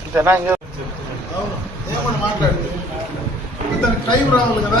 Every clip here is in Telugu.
ఇంతేనా ఇంకా అవును ఏమని మాట్లాడు దానికి టైం రావాలి కదా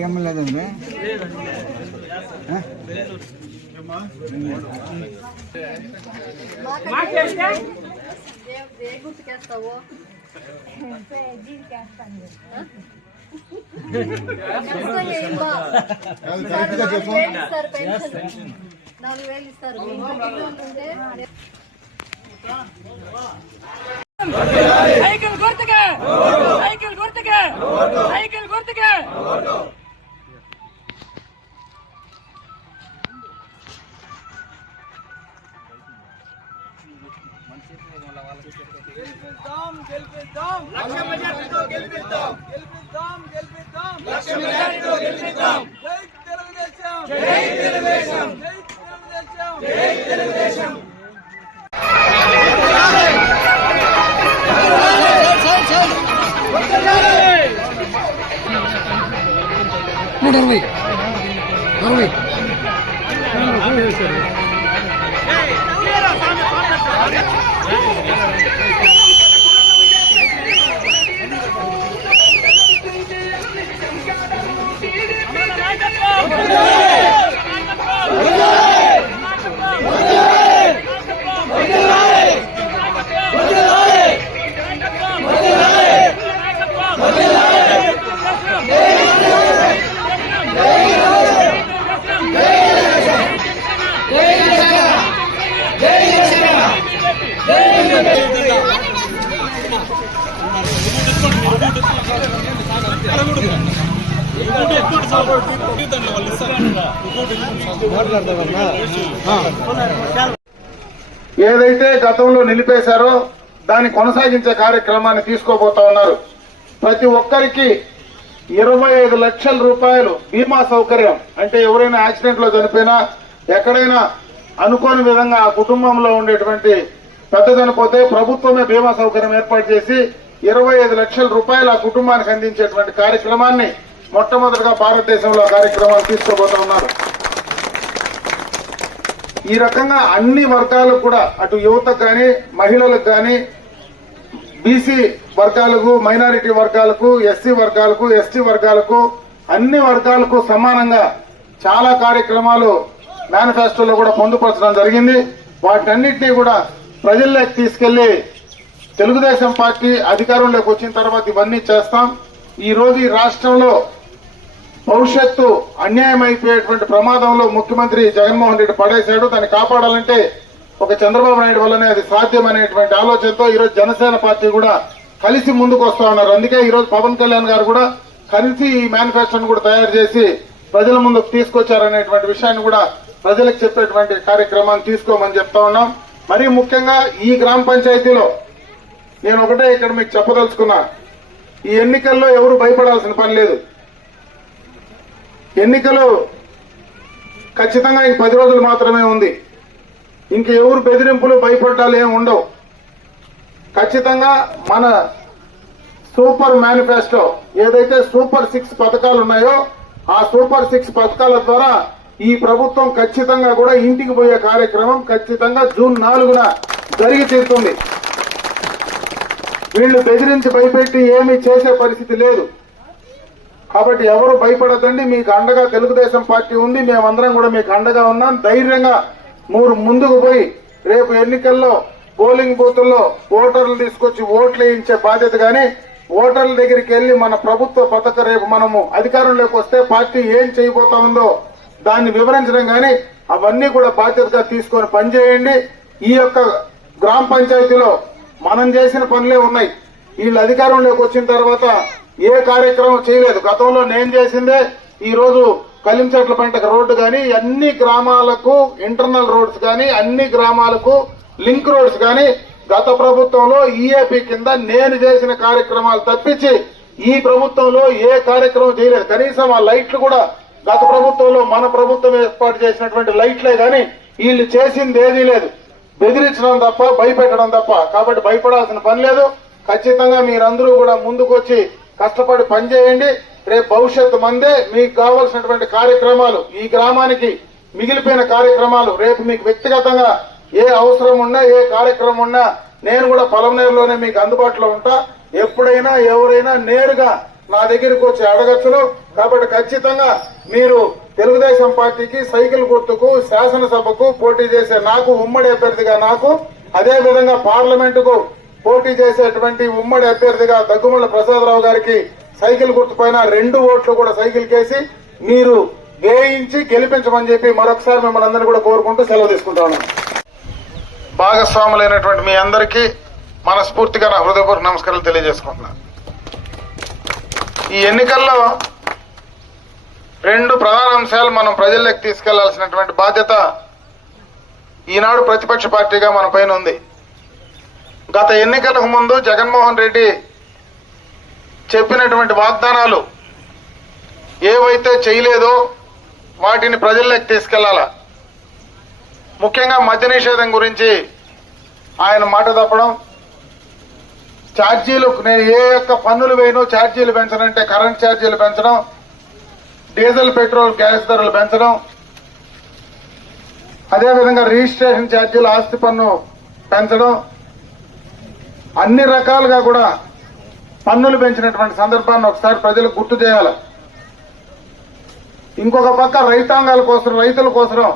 ఏం లేదండి ఏ గుర్తుకేస్తావు ఖచ్చితంగా ఏం బా. సార్, నాలుగు వేలు ఇస్తారు పెన్షన్. నాలుగు వేలు ఇస్తారు మీ ఇంట్లో ఇల్లు ఉంటుంటే సైకిల్ గుర్తుకే సైకిల్ గుర్తుకే సైకిల్ గుర్తుకే గెలిపిద్దాం గెలిపిద్దాం లక్ష మెజార్టీతో గెలిపిద్దాం గెలిపిద్దాం అరవై అరవై అరవై Look at that! ఏదైతే గతంలో నిలిపేశారో దాన్ని కొనసాగించే కార్యక్రమాన్ని తీసుకోబోతా ఉన్నారు. ప్రతి ఒక్కరికి ఇరవై ఐదు లక్షల రూపాయలు బీమా సౌకర్యం. అంటే ఎవరైనా యాక్సిడెంట్లో చనిపోయినా ఎక్కడైనా అనుకోని విధంగా ఆ కుటుంబంలో ఉండేటువంటి పెద్ద చనిపోతే ప్రభుత్వమే బీమా సౌకర్యం ఏర్పాటు చేసి ఇరవై ఐదు లక్షల రూపాయలు ఆ కుటుంబానికి అందించేటువంటి కార్యక్రమాన్ని మొట్టమొదటిగా భారతదేశంలో కార్యక్రమాలు తీసుకోబోతా ఉన్నారు. ఈ రకంగా అన్ని వర్గాలకు కూడా అటు యువతకు కానీ మహిళలకు కానీ బీసీ వర్గాలకు మైనారిటీ వర్గాలకు ఎస్సీ వర్గాలకు ఎస్టీ వర్గాలకు అన్ని వర్గాలకు సమానంగా చాలా కార్యక్రమాలు మేనిఫెస్టోలో కూడా పొందుపరచడం జరిగింది. వాటన్నిటినీ కూడా ప్రజల్లోకి తీసుకెళ్ళి తెలుగుదేశం పార్టీ అధికారంలోకి వచ్చిన తర్వాత ఇవన్నీ చేస్తాం. ఈ రోజు ఈ రాష్ట్రంలో భవిష్యత్తు అన్యాయం అయిపోయేటువంటి ప్రమాదంలో ముఖ్యమంత్రి జగన్మోహన్ రెడ్డి పడేశాడు. దాన్ని కాపాడాలంటే ఒక చంద్రబాబు నాయుడు వల్లనే అది సాధ్యమనేటువంటి ఆలోచనతో ఈరోజు జనసేన పార్టీ కూడా కలిసి ముందుకు వస్తా ఉన్నారు. అందుకే ఈరోజు పవన్ కళ్యాణ్ గారు కూడా కలిసి ఈ మేనిఫెస్టోను కూడా తయారు చేసి ప్రజల ముందుకు తీసుకొచ్చారనేటువంటి విషయాన్ని కూడా ప్రజలకు చెప్పేటువంటి కార్యక్రమాన్ని తీసుకోమని చెప్తా ఉన్నాం. మరీ ముఖ్యంగా ఈ గ్రామ పంచాయతీలో నేను ఒకటే ఇక్కడ మీకు చెప్పదలుచుకున్నా. ఈ ఎన్నికల్లో ఎవరు భయపడాల్సిన పని లేదు. ఎన్నికలు ఖచ్చితంగా ఇంక పది రోజులు మాత్రమే ఉంది. ఇంక ఎవరు బెదిరింపులు భయపడ్డాలు ఏమి ఉండవు. ఖచ్చితంగా మన సూపర్ మేనిఫెస్టో ఏదైతే సూపర్ సిక్స్ పథకాలు ఉన్నాయో ఆ సూపర్ సిక్స్ పథకాల ద్వారా ఈ ప్రభుత్వం ఖచ్చితంగా కూడా ఇంటికి పోయే కార్యక్రమం ఖచ్చితంగా జూన్ నాలుగున జరిగి తీరుతుంది. వీళ్ళు బెదిరించి భయపెట్టి ఏమీ చేసే పరిస్థితి లేదు. కాబట్టి ఎవరు భయపడద్దండి మీకు అండగా తెలుగుదేశం పార్టీ ఉంది మేమందరం కూడా మీకు అండగా ఉన్నాం. ధైర్యంగా మూరు ముందుకు పోయి రేపు ఎన్నికల్లో పోలింగ్ బూతుల్లో ఓటర్లు తీసుకొచ్చి ఓట్లు వేయించే బాధ్యత గాని ఓటర్ల దగ్గరికి వెళ్ళి మన ప్రభుత్వ పథక రేపు మనము అధికారంలోకి వస్తే పార్టీ ఏం చేయబోతా ఉందో దాన్ని వివరించడం గాని అవన్నీ కూడా బాధ్యతగా తీసుకొని పనిచేయండి. ఈ యొక్క గ్రామ పంచాయతీలో మనం చేసిన పనులే ఉన్నాయి. వీళ్ళు అధికారంలోకి వచ్చిన తర్వాత ఏ కార్యక్రమం చేయలేదు. గతంలో నేను చేసిందే ఈ రోజు కలించెట్ల పంటకు రోడ్డు కానీ అన్ని గ్రామాలకు ఇంటర్నల్ రోడ్స్ కానీ అన్ని గ్రామాలకు లింక్ రోడ్స్ కానీ గత ప్రభుత్వంలో ఈఏపీ కింద నేను చేసిన కార్యక్రమాలు తప్పించి ఈ ప్రభుత్వంలో ఏ కార్యక్రమం చేయలేదు. కనీసం ఆ లైట్లు కూడా గత ప్రభుత్వంలో మన ప్రభుత్వం ఏర్పాటు చేసినటువంటి లైట్లే కానీ వీళ్ళు చేసింది ఏదీ లేదు. బెదిరించడం తప్ప భయపెట్టడం తప్ప. కాబట్టి భయపడాల్సిన పని లేదు. ఖచ్చితంగా మీరందరూ కూడా ముందుకొచ్చి కష్టపడి పనిచేయండి. రేపు భవిష్యత్తు మందే మీకు కావలసినటువంటి కార్యక్రమాలు ఈ గ్రామానికి మిగిలిపోయిన కార్యక్రమాలు రేపు మీకు వ్యక్తిగతంగా ఏ అవసరం ఉన్నా ఏ కార్యక్రమం ఉన్నా నేను కూడా పొలంనేరులోనే మీకు అందుబాటులో ఉంటా. ఎప్పుడైనా ఎవరైనా నేరుగా నా దగ్గరికి వచ్చి అడగచ్చును కాబట్టి ఖచ్చితంగా మీరు తెలుగుదేశం పార్టీకి సైకిల్ గుర్తుకు శాసనసభకు పోటీ చేసే నాకు ఉమ్మడి అభ్యర్థిగా నాకు అదే విధంగా పార్లమెంటుకు పోటీ చేసేటువంటి ఉమ్మడి అభ్యర్థిగా దగ్గుమల్ల ప్రసాదరావు గారికి సైకిల్ గుర్తు పైన రెండు ఓట్లు కూడా సైకిల్ కేసి మీరు వేయించి గెలిపించమని చెప్పి మరొకసారి మిమ్మల్ని అందరినీ కూడా కోరుకుంటూ సెలవు తీసుకుంటాను భాగస్వాములైనటువంటి మీ అందరికీ మనస్ఫూర్తిగా నా హృదయపూర్వక నమస్కారాలు తెలియజేసుకుంటున్నాను. ఈ ఎన్నికల్లో రెండు ప్రధాన అంశాలు మనం ప్రజల్లోకి తీసుకెళ్ళాల్సినటువంటి బాధ్యత ఈనాడు ప్రతిపక్ష పార్టీగా మన పైన ఉంది. గత ఎన్నికలకు ముందు జగన్మోహన్ రెడ్డి చెప్పినటువంటి వాగ్దానాలు ఏవైతే చేయలేదో వాటిని ప్రజల్లోకి తీసుకెళ్ళాలా? ముఖ్యంగా మద్య నిషేధం గురించి ఆయన మాట తప్పడం ఛార్జీలు నేను ఏ యొక్క పన్నులు వేయను ఛార్జీలు పెంచనంటే కరెంట్ ఛార్జీలు పెంచడం డీజిల్ పెట్రోల్ గ్యాస్ ధరలు పెంచడం. అదేవిధంగా రిజిస్ట్రేషన్ ఛార్జీలు ఆస్తి పన్ను పెంచడం. అన్ని రకాలుగా కూడా పన్నులు పెంచినటువంటి సందర్భాన్ని ఒకసారి ప్రజలకు గుర్తు చేయాలి. ఇంకొక పక్క రైతాంగాల కోసం రైతుల కోసం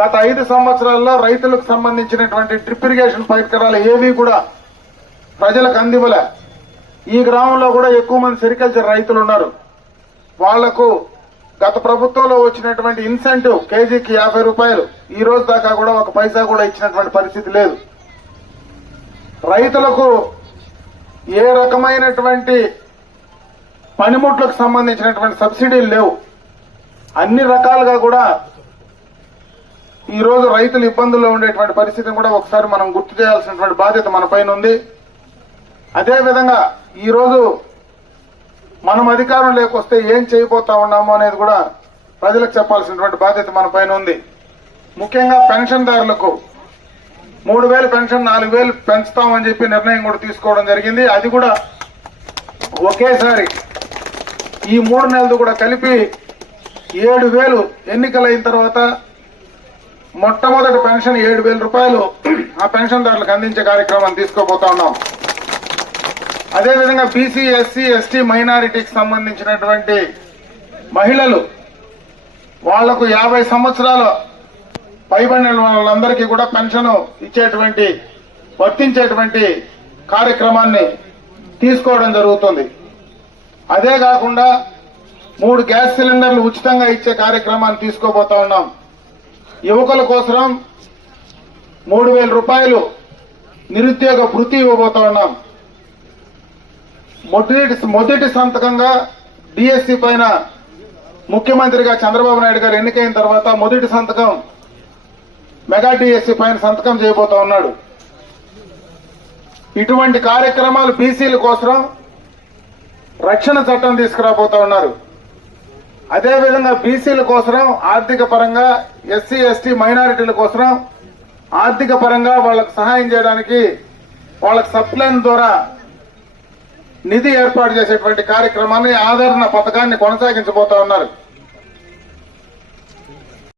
గత ఐదు సంవత్సరాల్లో రైతులకు సంబంధించినటువంటి డ్రిప్ ఇరిగేషన్ పరికరాలు ఏవి కూడా ప్రజలకు అందివల ఈ గ్రామంలో కూడా ఎక్కువ మంది సెరికల్చర్ రైతులు ఉన్నారు. వాళ్ళకు గత ప్రభుత్వంలో వచ్చినటువంటి ఇన్సెంటివ్ కేజీకి యాభై రూపాయలు ఈ రోజు దాకా కూడా ఒక పైసా కూడా ఇచ్చినటువంటి పరిస్థితి లేదు. రైతులకు ఏ రకమైనటువంటి పనిముట్లకు సంబంధించినటువంటి సబ్సిడీలు లేవు. అన్ని రకాలుగా కూడా ఈ రోజు రైతులు ఇబ్బందుల్లో ఉండేటువంటి పరిస్థితిని కూడా ఒకసారి మనం గుర్తు చేయాల్సినటువంటి బాధ్యత మన పైన ఉంది. అదేవిధంగా ఈరోజు మనం అధికారం లేకొస్తే ఏం చేయబోతా ఉన్నాము అనేది కూడా ప్రజలకు చెప్పాల్సినటువంటి బాధ్యత మన పైన ఉంది. ముఖ్యంగా పెన్షన్దారులకు మూడు వేలు పెన్షన్ నాలుగు వేలు పెంచుతామని చెప్పి నిర్ణయం కూడా తీసుకోవడం జరిగింది. అది కూడా ఒకేసారి ఈ మూడు నెలలు కూడా కలిపి ఏడు వేలు ఎన్నికలైన తర్వాత మొట్టమొదటి పెన్షన్ ఏడు వేల రూపాయలు ఆ పెన్షన్దారులకు అందించే కార్యక్రమాన్ని తీసుకోబోతా ఉన్నాం. అదేవిధంగా బీసీ ఎస్సీ ఎస్టీ మైనారిటీకి సంబంధించినటువంటి మహిళలు వాళ్ళకు యాభై సంవత్సరాల పైబడిన వాళ్ళందరికీ కూడా పెన్షన్ ఇచ్చేటువంటి వర్తించేటువంటి కార్యక్రమాన్ని తీసుకోవడం జరుగుతుంది. అదే కాకుండా మూడు గ్యాస్ సిలిండర్లు ఉచితంగా ఇచ్చే కార్యక్రమాన్ని తీసుకోబోతా ఉన్నాం. యువకుల కోసం మూడు వేల రూపాయలు నిరుద్యోగ వృత్తి ఇవ్వబోతా ఉన్నాం. మొదటి మొదటి సంతకంగా డిఎస్సి పైన ముఖ్యమంత్రిగా చంద్రబాబు నాయుడు గారు ఎన్నికైన తర్వాత మొదటి సంతకం మెగా డిఎస్సి పైన సంతకం చేయబోతా ఉన్నాడు. ఇటువంటి కార్యక్రమాలు బీసీల కోసం రక్షణ చట్టం తీసుకురాబోతా ఉన్నారు. అదేవిధంగా బీసీల కోసం ఆర్థిక పరంగా ఎస్సీ ఎస్టీ మైనారిటీల కోసం ఆర్థిక పరంగా వాళ్ళకు సహాయం చేయడానికి వాళ్ళకు సప్లైన్ ద్వారా నిధి ఏర్పాటు చేసేటువంటి కార్యక్రమాన్ని ఆదరణ పథకాన్ని కొనసాగించబోతా ఉన్నారు.